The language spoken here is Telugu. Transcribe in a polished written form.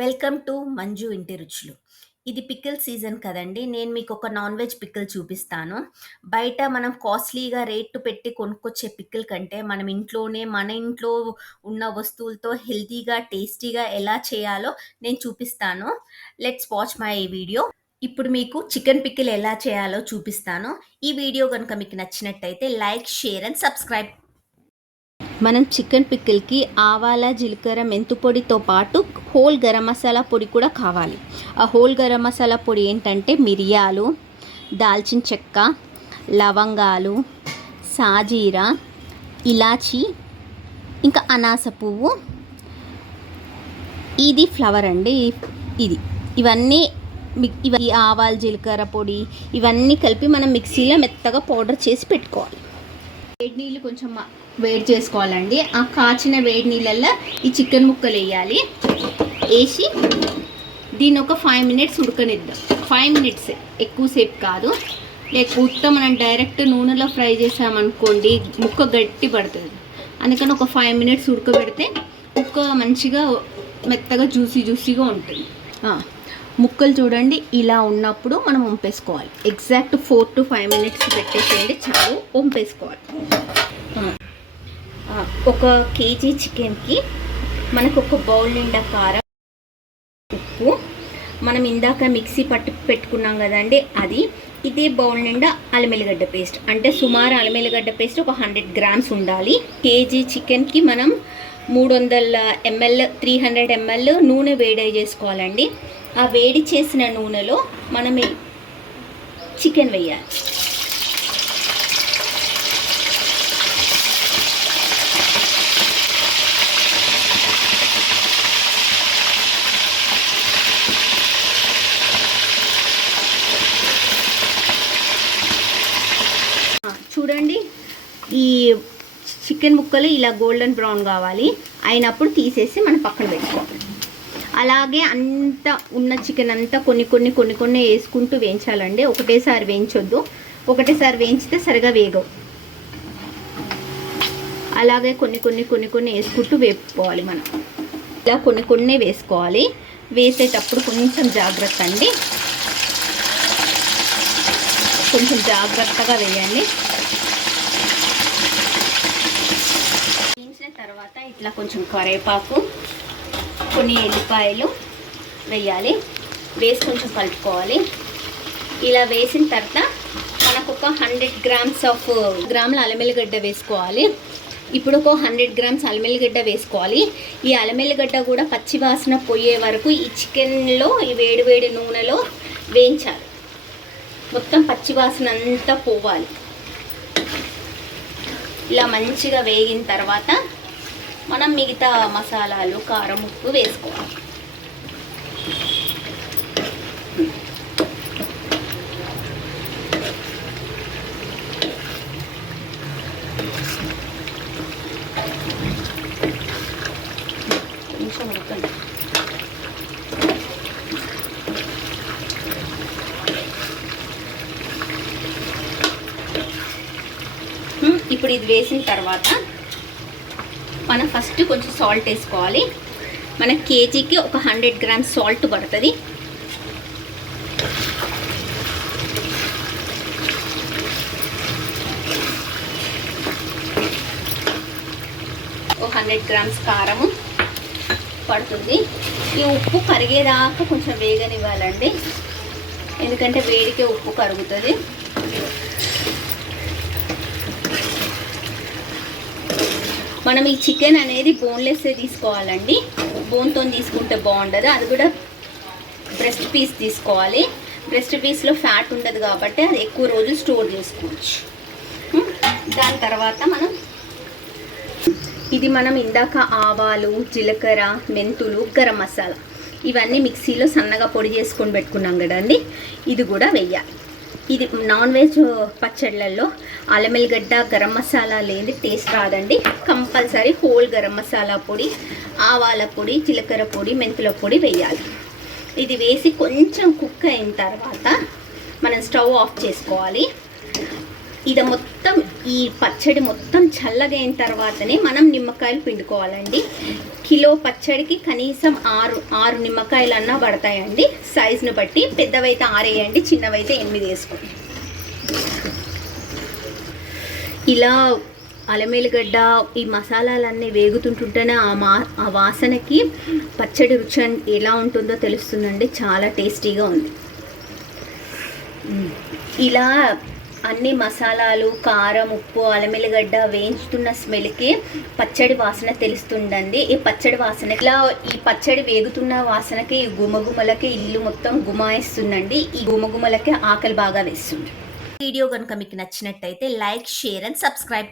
వెల్కమ్ టు మంజు ఇంటి రుచులు. ఇది పికిల్ సీజన్ కదండీ! నేను మీకొక నాన్ వెజ్ పికిల్ చూపిస్తాను. బయట మనం కాస్ట్‌లీగా రేట్ పెట్టి కొనుక్కొచ్చే పికిల్ కంటే, మనం ఇంట్లోనే మన ఇంట్లో ఉన్న వస్తువులతో హెల్తీగా, టేస్టీగా ఎలా చేయాలో నేను చూపిస్తాను. Let's watch my video. ఇప్పుడు మీకు చికెన్ పికిల్ ఎలా చేయాలో చూపిస్తాను. ఈ వీడియో గనుక మీకు నచ్చినట్టయితే లైక్, షేర్ అండ్ సబ్స్క్రైబ్. మనం చికెన్ పికిల్కి ఆవాల, జీలకర్ర, మెంతు పొడితో పాటు హోల్ గరం మసాలా పొడి కూడా కావాలి. ఆ హోల్ గరం మసాలా పొడి ఏంటంటే మిరియాలు, దాల్చిన చెక్క, లవంగాలు, సాజీరా, ఇలాచి, ఇంకా అనాస పువ్వు, ఇది ఫ్లవర్ అండి. ఇవన్నీ ఆవాల, జీలకర్ర పొడి ఇవన్నీ కలిపి మనం మిక్సీలో మెత్తగా పౌడర్ చేసి పెట్టుకోవాలి. వేడి నీళ్ళు కొంచెం వేడి చేసుకోవాలండి. ఆ కాచిన వేడి నీళ్ళల్లో ఈ చికెన్ ముక్కలు వేయాలి. వేసి దీన్ని ఒక 5 మినిట్స్ ఉడకనిద్దాం. 5 మినిట్స్, ఎక్కువసేపు కాదు. లేకపోతే మనం డైరెక్ట్ నూనెలో ఫ్రై చేసామనుకోండి ముక్క గట్టి పడుతుంది. అందుకని ఒక 5 మినిట్స్ ఉడకబెడితే ముక్క మంచిగా మెత్తగా జ్యూసీగా ఉంటుంది. ముక్కలు చూడండి, ఇలా ఉన్నప్పుడు మనం వంపేసుకోవాలి. ఎగ్జాక్ట్ 4 to 5 మినిట్స్ పెట్టేసేయండి చాలు. వంపేసుకోవాలి. 1 కేజీ చికెన్కి మనకు 1 బౌల్ నిండా కారం, ఉప్పు, మనం ఇందాక మిక్సీ పట్టి పెట్టుకున్నాం కదండి అది. ఇదే బౌల్ నిండా అల్లం ఎల్లిగడ్డ పేస్ట్, అంటే సుమారు అల్లం ఎల్లిగడ్డ పేస్ట్ ఒక 100 గ్రామ్స్ ఉండాలి. కేజీ చికెన్కి మనం 300 ml 300 ml నూనె వేడి చేసుకోవాలండి. ఆ వేడి చేసిన నూనెలో మనం చికెన్ వేయాలి. చూడండి, ఈ చికెన్ ముక్కలు ఇలా గోల్డెన్ బ్రౌన్ కావాలి. అయినప్పుడు తీసేసి మనం పక్కన పెట్టుకోవాలి. అలాగే అంతా ఉన్న చికెన్ అంతా కొన్ని వేసుకుంటూ వేయించాలండి. ఒకటేసారి వేయించొద్దు. ఒకటేసారి వేయించితే సరిగా వేగవు. అలాగే కొన్ని వేసుకుంటూ వేపుకోవాలి. మనం ఇలా కొన్ని వేసుకోవాలి. వేసేటప్పుడు కొంచెం జాగ్రత్త అండి, కొంచెం జాగ్రత్తగా వేయండి. వేయించిన తర్వాత ఇట్లా కొంచెం కరివేపాకు, కొన్ని ఎల్లిపాయలు వేయాలి. వేసి కొంచెం కలుపుకోవాలి. ఇలా వేసిన తర్వాత మనకు ఒక 100 గ్రాముల అల్లం ఎల్లిగడ్డ వేసుకోవాలి. ఇప్పుడు ఒక 100 గ్రామ్స్ అల్లం ఎల్లిగడ్డ వేసుకోవాలి. ఈ అల్లం ఎల్లిగడ్డ కూడా పచ్చి వాసన పోయే వరకు ఈ చికెన్లో ఈ వేడి నూనెలో వేయించాలి. మొత్తం పచ్చి వాసన అంతా పోవాలి. ఇలా మంచిగా వేగిన తర్వాత మనం మిగతా మసాలాలు, కారం, ఉప్పు వేసుకోవాలి. కొంచెం ఉడకండి. ఇప్పుడు ఇది వేసిన తర్వాత మనం ఫస్ట్ కొంచెం సాల్ట్ వేసుకోవాలి. మన కేజీకి ఒక 100 గ్రామ్స్ సాల్ట్ పడుతుంది. ఒక 100 గ్రామ్స్ కారము పడుతుంది. ఈ ఉప్పు కరిగేదాకా కొంచెం వేగనివ్వాలండి, ఎందుకంటే వేడికే ఉప్పు కరుగుతుంది. మనం ఈ చికెన్ అనేది బోన్లెస్సే తీసుకోవాలండి. బోన్తో తీసుకుంటే బాగుండదు. అది కూడా బ్రెస్ట్ పీస్ తీసుకోవాలి. బ్రెస్ట్ పీస్లో ఫ్యాట్ ఉండదు కాబట్టి అది ఎక్కువ రోజులు స్టోర్ చేసుకోవచ్చు. దాని తర్వాత మనం ఇందాక ఆవాలు, జీలకర్ర, మెంతులు, గరం మసాలా ఇవన్నీ మిక్సీలో సన్నగా పొడి చేసుకొని పెట్టుకున్నాం కదండి, ఇది కూడా వెయ్యాలి. ఇది నాన్ వెజ్ పచ్చళ్ళల్లో అల్లం ఎల్లిగడ్డ, గరం మసాలా లేని టేస్ట్ రాదండి. కంపల్సరీ హోల్ గరం మసాలా పొడి, ఆవాల పొడి, జీలకర్ర పొడి, మెంతుల పొడి వేయాలి. ఇది వేసి కొంచెం కుక్ అయిన తర్వాత మనం స్టవ్ ఆఫ్ చేసుకోవాలి. ఇది మొత్తం ఈ పచ్చడి మొత్తం చల్లగా అయిన తర్వాతనే మనం నిమ్మకాయలు పిండుకోవాలండి. కిలో పచ్చడికి కనీసం 6 నిమ్మకాయలన్నా పడతాయండి, సైజును బట్టి. పెద్దవైతే 6 వేయండి, చిన్నవైతే 8 వేసుకోండి. ఇలా అల్లమెల్లిగడ్డ ఈ మసాలాలన్నీ వేగుతుంటుంటేనే ఆ వాసనకి పచ్చడి రుచి ఎలా ఉంటుందో తెలుస్తుందండి. చాలా టేస్టీగా ఉంది. ఇలా అన్ని మసాలాలు, కారం, ఉప్పు, అల్లమెల్లిగడ్డ వేయించుతున్న స్మెల్కి పచ్చడి వాసన తెలుస్తుందండి. ఈ పచ్చడి వాసన ఇలా ఈ పచ్చడి వేగుతున్న వాసనకి, గుమగుమలకి ఇల్లు మొత్తం గుమాయిస్తుందండి. ఈ గుమగుమలకి ఆకలి బాగా వేస్తుంది. వీడియో కనుక మీకు నచ్చినట్టయితే లైక్, షేర్ అండ్ సబ్స్క్రైబ్.